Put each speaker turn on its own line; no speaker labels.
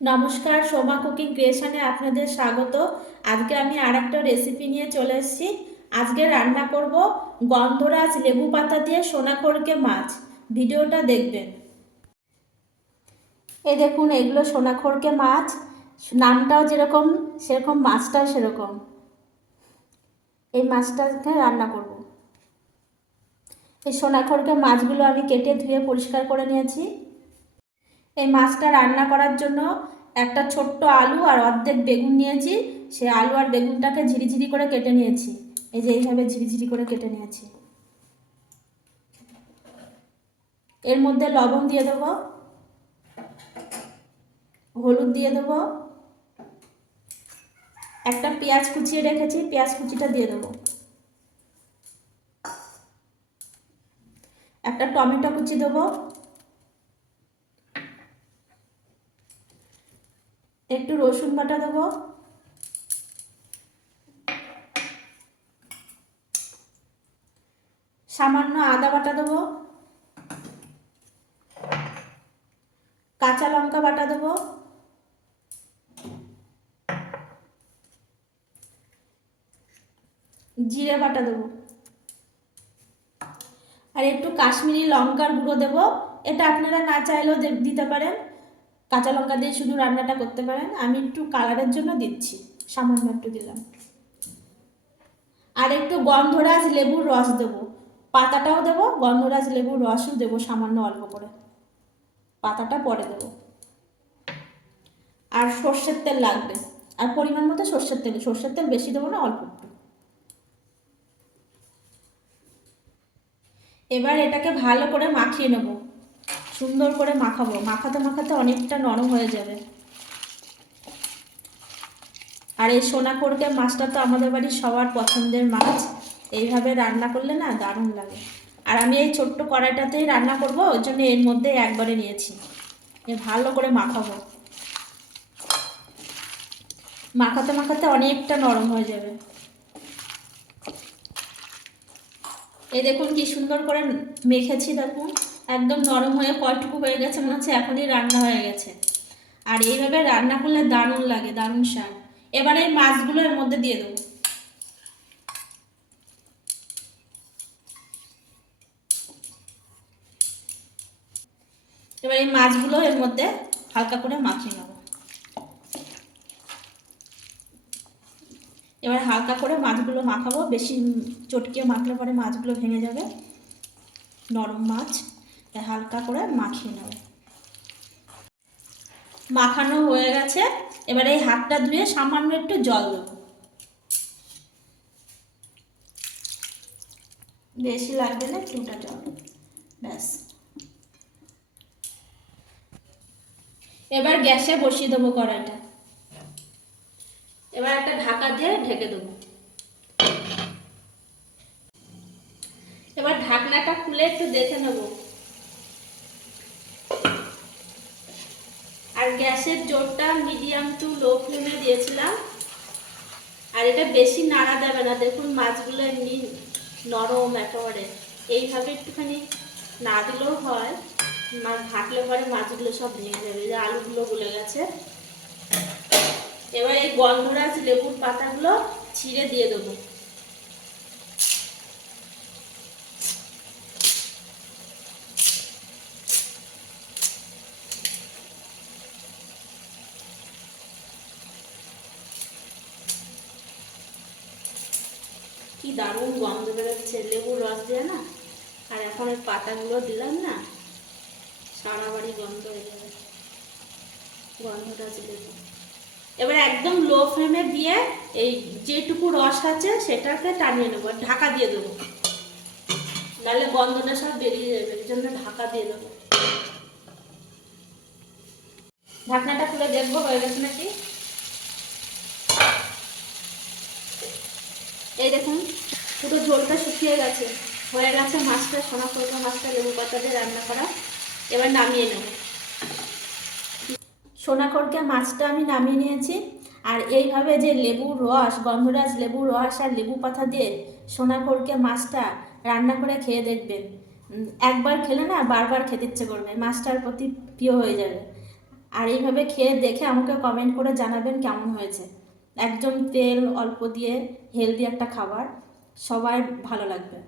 নমস্কার, সোমা কুকিং ক্রিয়েশনে আপনাদের স্বাগত। আজকে আমি আর একটা রেসিপি নিয়ে চলে এসেছি। আজকে রান্না করব গন্ধরাজ লেবু পাতা দিয়ে সোনাখড়কে মাছ। ভিডিওটা দেখবেন। এই দেখুন, এগুলো সোনাখড়কে মাছ। নামটাও যেরকম, সেরকম, মাছটাও সেরকম। এই মাছটাকে রান্না করব। এই সোনাখড়কে মাছগুলো আমি কেটে ধুয়ে পরিষ্কার করে নিয়েছি। এই মাছটা রান্না করার জন্য একটা ছোট্ট আলু আর অর্ধেক বেগুন নিয়েছি। সে আলু আর বেগুনটাকে ঝিরিঝিরি করে কেটে নিয়েছি। এই যে এইভাবে ঝিরিঝিরি করে কেটে নিয়েছি। এর মধ্যে লবণ দিয়ে দেবো। হলুদ দিয়ে দেবো। একটা পেঁয়াজ কুচিয়ে রেখেছি, পেঁয়াজ কুচিটা দিয়ে দেবো। একটা টমেটো কুচি দেবো। একটু রসুন বাটা দেবো। সামান্য আদা বাটা দেবো। কাঁচা লঙ্কা বাটা দেবো। জিরে বাটা দেবো। আর একটু কাশ্মীরি লঙ্কার গুঁড়ো দেবো। এটা আপনারা না চাইলেও দিতে পারেন। কাঁচা লঙ্কা দিয়ে শুধু রান্নাটা করতে পারেন আমি একটু কালারের জন্য দিচ্ছি। সামান্য একটু দিলাম। আর একটু গন্ধরাজ লেবুর রস দেবো। পাতাটাও দেবো, গন্ধরাজ লেবুর রসও দেবো সামান্য অল্প করে। পাতাটা পরে দেবো। আর সর্ষের তেল লাগবে। আর পরিমাণ মতো সর্ষের তেল সর্ষের তেল বেশি দেবো না, অল্প একটু। এবার এটাকে ভালো করে মাখিয়ে নেব। সুন্দর করে মাখাবো। মাখাতে মাখাতে অনেকটা নরম হয়ে যাবে। আর এই সোনাখোরকে মাছটা তো আমাদের বাড়ির সবার পছন্দের মাছ। এইভাবে রান্না করলে না দারুণ লাগে। আর আমি এই ছোট্ট কড়াইটাতেই রান্না করব ওই জন্য এর মধ্যে একবারে নিয়েছি। ভালো করে মাখাবো। মাখাতে মাখাতে অনেকটা নরম হয়ে যাবে। এই দেখুন কি সুন্দর করে মেখেছি, দেখুন। একদম নরম হয়ে কয়টুকু হয়ে গেছে, মনে হচ্ছে এখনই রান্না হয়ে গেছে। আর এইভাবে রান্না করলে দারুণ লাগে, দারুণ স্বাদ। এবারে এই মাছগুলো এর মধ্যে দিয়ে দেবো। এবার এই মাছগুলো এর মধ্যে হালকা করে মাখিয়ে নেব। এবার হালকা করে মাছগুলো মাখাবো, বেশি চটকে মাখলে পরে মাছগুলো ভেঙে যাবে। নরম মাছ। হালকা করে মাখিয়ে নেব। মাখানো হয়ে গেছে। এবার এই হাতটা ধুয়ে সামান্য একটু জল দেবো। বেশি লাগবে না, একটুটা জল। ব্যাস। এবার গ্যাসে বসিয়ে দেবো কড়াইটা। এবার একটা ঢাকা দিয়ে ঢেকে দেবো। এবার ঢাকনাটা খুলে একটু দেখে নেব আর গ্যাসের জোরটা মিডিয়াম টু লো ফ্লেমে দিয়েছিলাম। আর এটা বেশি নাড়া দেবে না, দেখুন মাছগুলো এমনি নরম একেবারে। এইভাবে একটুখানি না দিলেও হয় মাছ ঘাটলে পরে মাছগুলো সব ভেঙে যাবে যে আলুগুলো গলে গেছে। এবার এই গন্ধরাজ লেবুর পাতাগুলো ছিঁড়ে দিয়ে দেবো। কি দারুণ গন্ধ বেরোচ্ছে, লেবুর রস দিয়ে না? আর এখন ওই পাতাগুলো দিলাম না, সারা বাড়ি গন্ধ হয়ে যাবে গন্ধটা লেবু এবার একদম লো ফ্লেমে দিয়ে এই যেটুকু রস আছে সেটাকে টানিয়ে নেব, ঢাকা দিয়ে দেবো। নাহলে গন্ধটা সব বেরিয়ে যাবে, এই জন্য ঢাকা দিয়ে দেবো। ঢাকনাটা খুলে দেখব, হয়ে গেছে নাকি? এই দেখুন। পুরো ঝোলটা শুকিয়ে গেছে। হয়ে গেছে মাছটা সোনা ফলকা মাছটা, লেবু পাতা দিয়ে রান্না করা। এবার নামিয়ে নেব। সোনাখড়কে মাছটা আমি নামিয়ে নিয়েছি। আর এইভাবে যে লেবুর রস, গন্ধরাজ লেবুর রস আর লেবু পাতা দিয়ে সোনাখড়কে মাছটা রান্না করে খেয়ে দেখবেন। একবার খেলে না বারবার খেতে ইচ্ছে করবে, মাছটার প্রতি প্রিয় হয়ে যাবে। আর এইভাবে খেয়ে দেখে আমাকে কমেন্ট করে জানাবেন কেমন হয়েছে। একদম তেল অল্প দিয়ে হেলদি একটা খাবার। সবাই ভালো লাগবে।